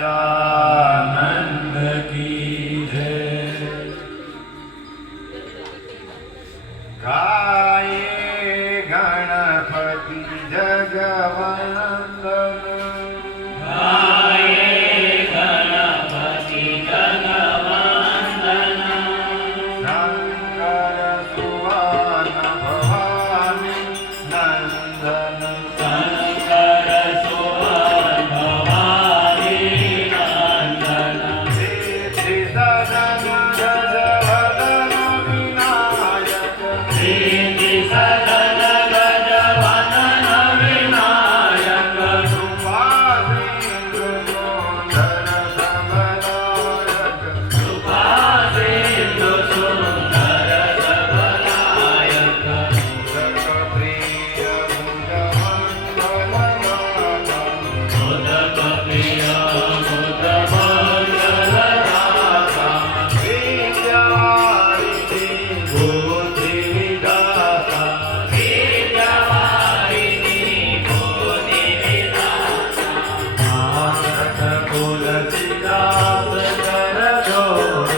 आनंद की जय। गाये गणपति जगवंदन, गाये गणपति जगवंदन। शंकर सुवन भवानी नंदन, शंकर सुवन भवानी नंदन। सिद्धि सदन गजवदन विनायक, सिद्धि सदन गजवदन विनायक। सुभाषिंदु सुंदर सबलायक, सुभाषिंदु सुंदर सबलायक। मोदक प्रिय मुद मंगल दाता, मोदक प्रिय मुद मंगल दाता। विद्यावारिधि बुद्धि विधाता, विद्यावारिधि बुद्धि विधाता। आनत तुलसीदास कर जोर,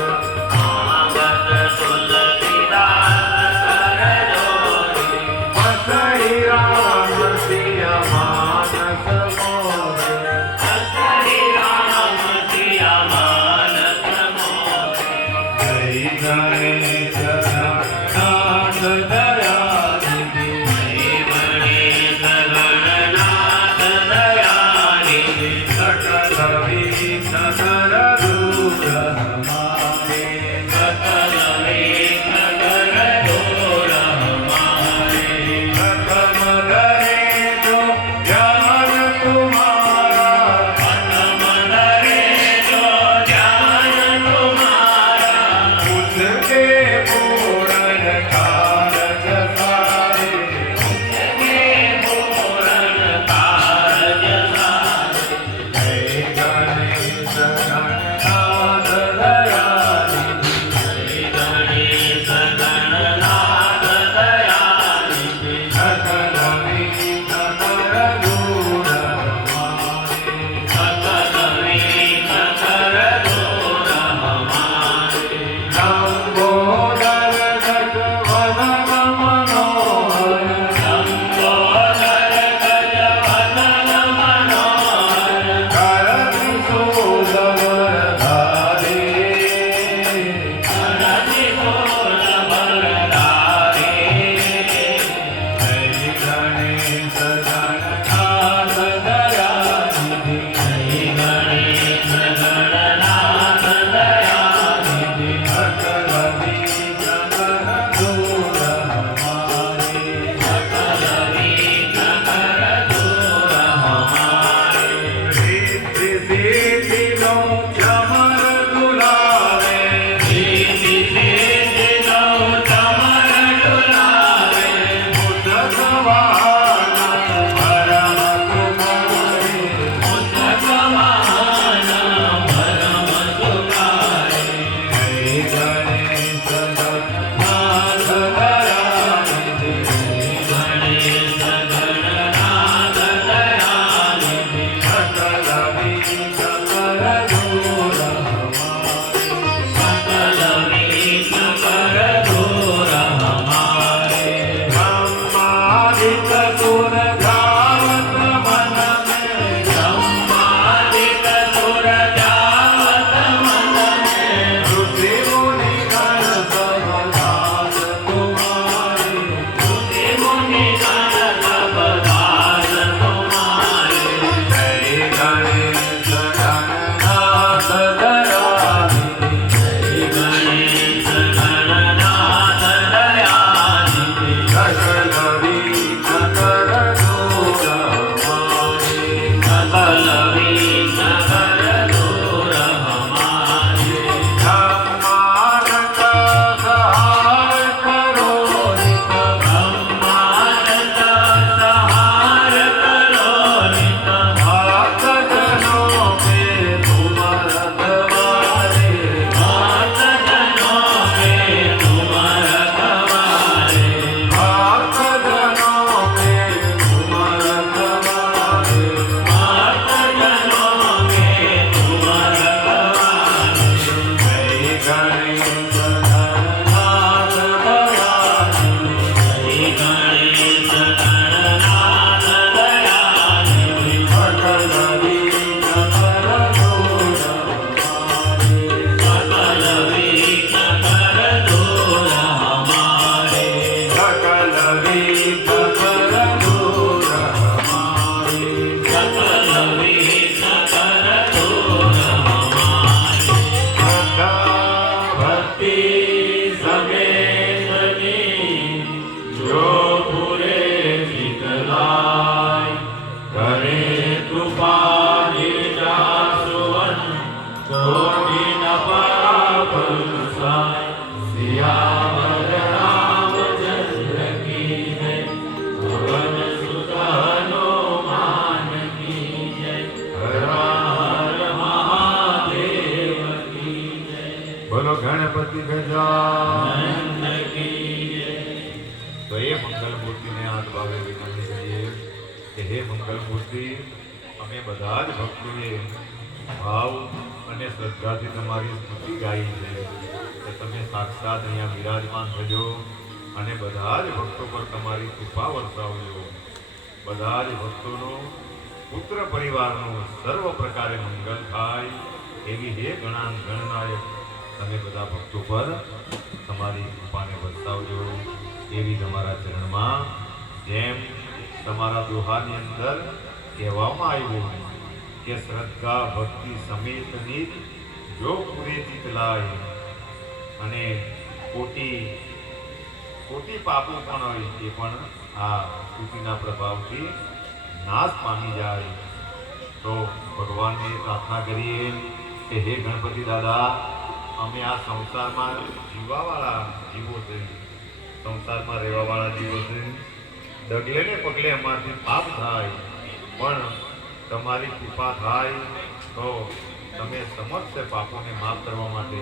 आगत तुलसीदास कर जोरी। बसई राम सिय मानस मोरे, हरि राम सिय मानस मोरे। जय गणेश गणनाथ दयानिधि, जय गणेश गणनाथ दयानिधि। सकल विघ्न कर दूर हमारे, सकल विघ्न कर दूर हमारे। प्रथम धरे जो ज्ञान तुम्हारा, प्रथम धरे जो ध्यान तुम्हारा। उसके पूर्ण कारज सारे, उसके पूर्ण कारज सारे। जय गणेश गणनाथ दयानिधि, जय गणेश गणनाथ दयानिधि। सकल विघ्न कर दूर हमारे, सकल विघ्न कर दूर हमारे। लंबोदर गजवदन मनोहर, लंबोदर गजवदन मनोहर। करत्रिशूल वरधारी, करत्रिशूल वरधारी। जय गणेश गणनाथ दयानिधि, जय गणेश गणनाथ दयानिधि। सकल विघ्न कर दूर हमारे, सकल विघ्न कर दूर हमारे। रिद्धि सिद्धि लो चमर दुलारे, सिद्धि सिद्धि लो चमर डुलावे। मुदक वाहन परम कुमारे, मुदक वाहन परम सुखारे। जय गणेश गणनाथ दयानिधि, गणेश गणनाथ दयानिधि। सकल विघ्न कर दूर ગજાનન કી જય. તો એ મંગલ મૂર્તિને હાથ ભાવે વિનંતી કરીએ કે હે મંગલ મૂર્તિ, અમે બધા જ ભક્તોએ ભાવ અને શ્રદ્ધાથી તમારી સ્તુતિ ગાઈ છે કે તમે સાક્ષાત અહીંયા બિરાજમાન થજો અને બધા જ ભક્તો પર તમારી કૃપા વરસાવજો. બધા જ ભક્તોનો પુત્ર પરિવારનું સર્વ પ્રકારે મંગળ થાય એવી હે ગણનાયક તમે બધા ભક્તો પર તમારી કૃપાને વરસાવજો. એવી તમારા ચરણમાં જેમ તમારા દોહાની અંદર કહેવામાં આવ્યું કે શ્રદ્ધા ભક્તિ સમેતની જો પૂરે ચિત લાય અને કોટી પાપો પણ હોય એ પણ આ સ્તુતિના પ્રભાવથી નાશ પામી જાય. તો ભગવાનને પ્રાર્થના કરીએ કે હે ગણપતિ દાદા, અમે આ સંસારમાં જીવવાવાળા જીવો છે, સંસારમાં રહેવાવાળા જીવો છે. ડગલે ને પગલે અમારાથી પાપ થાય, પણ તમારી કૃપા થાય તો તમે સમર્થ છે પાપોને માફ કરવા માટે.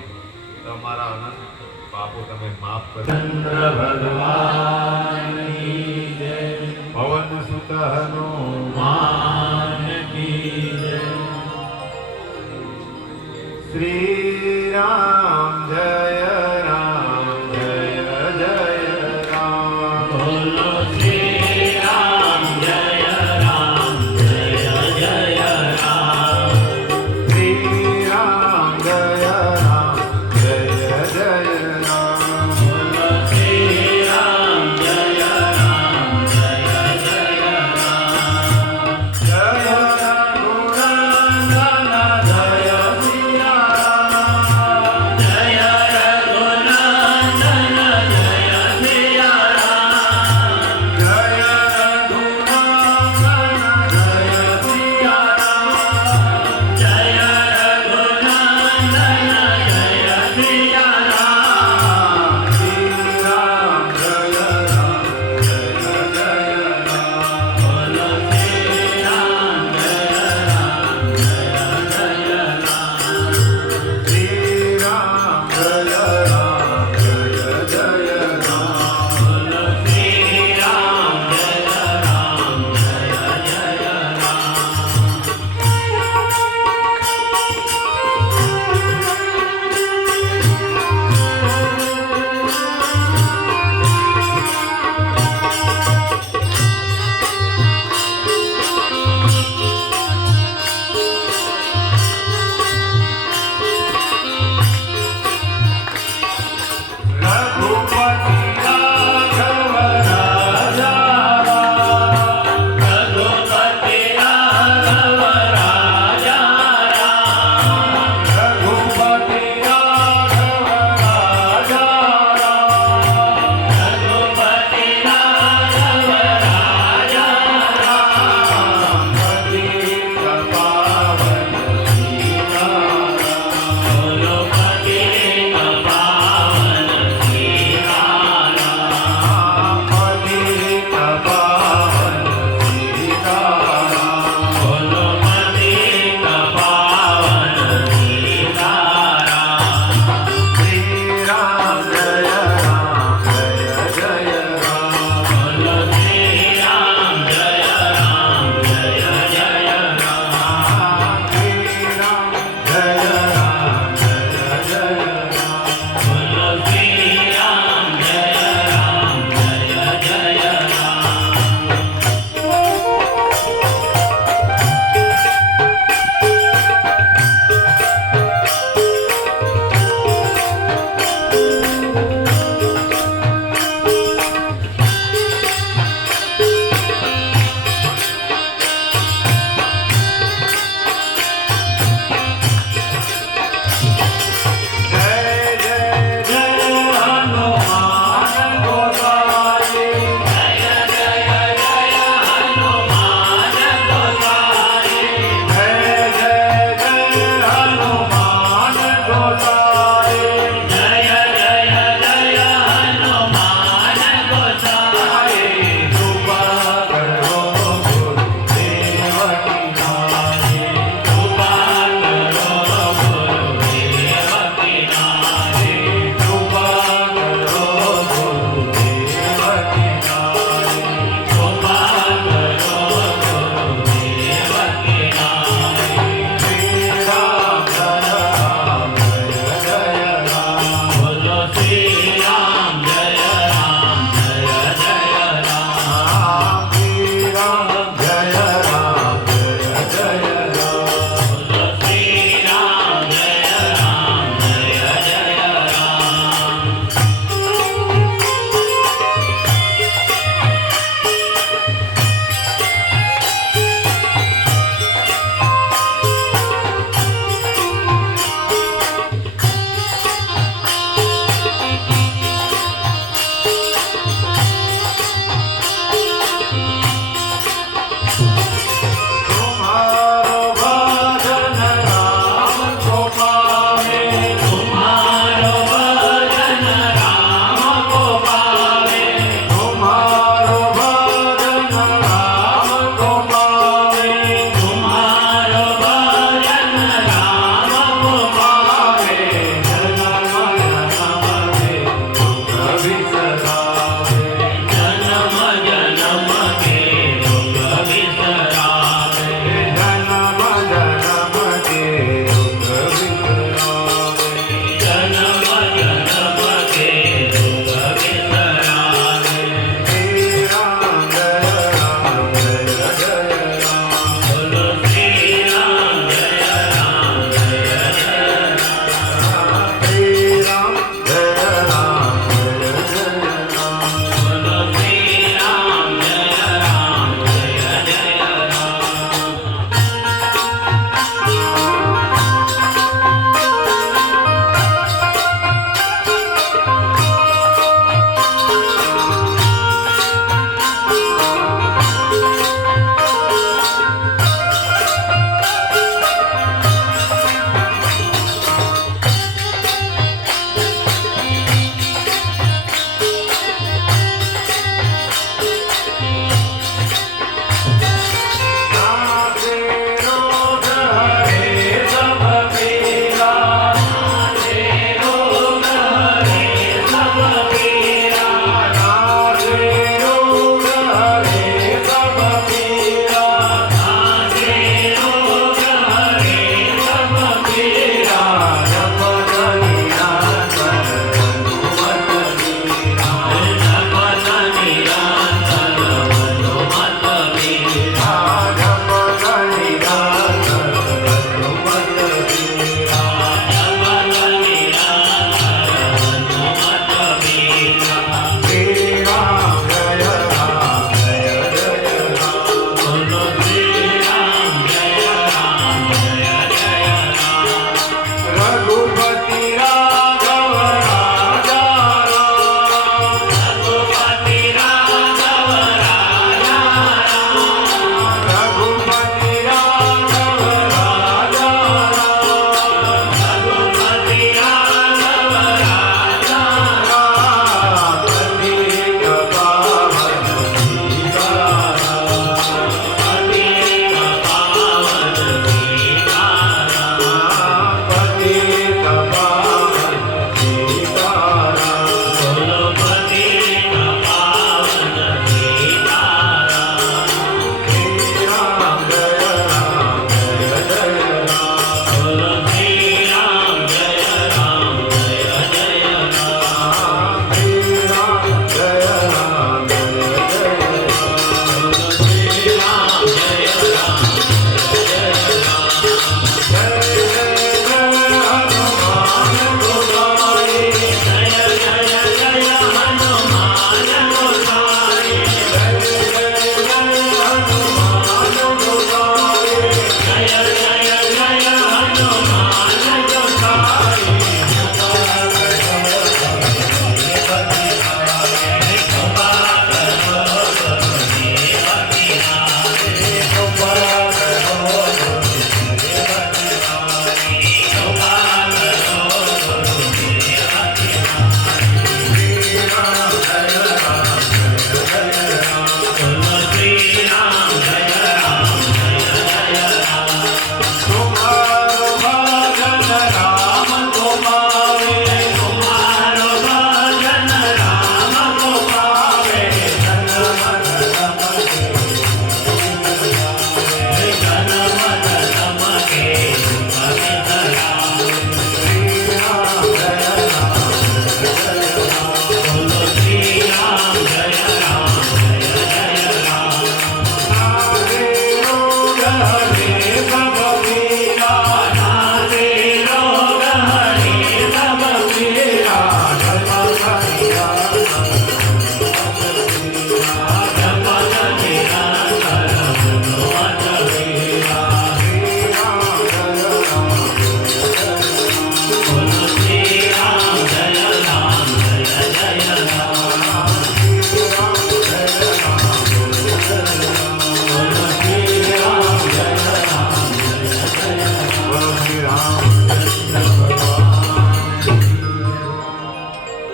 તમારા અનંત પાપો તમે માફ કરો. ચંદ્ર ભગવાનની જય. પવન સુત માન કી જય. શ્રી રામ જય રામ જય જય રામ. બોલો શ્રી રામ જય રામ જય જય રામ. શ્રી રામ જય રામ જય જય રામ. બોલો શ્રી રામ જય રામ જય જય રામ. જય રઘુનંદન જય શ્રી રામ. જય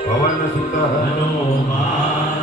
પવન સુત હનુમાન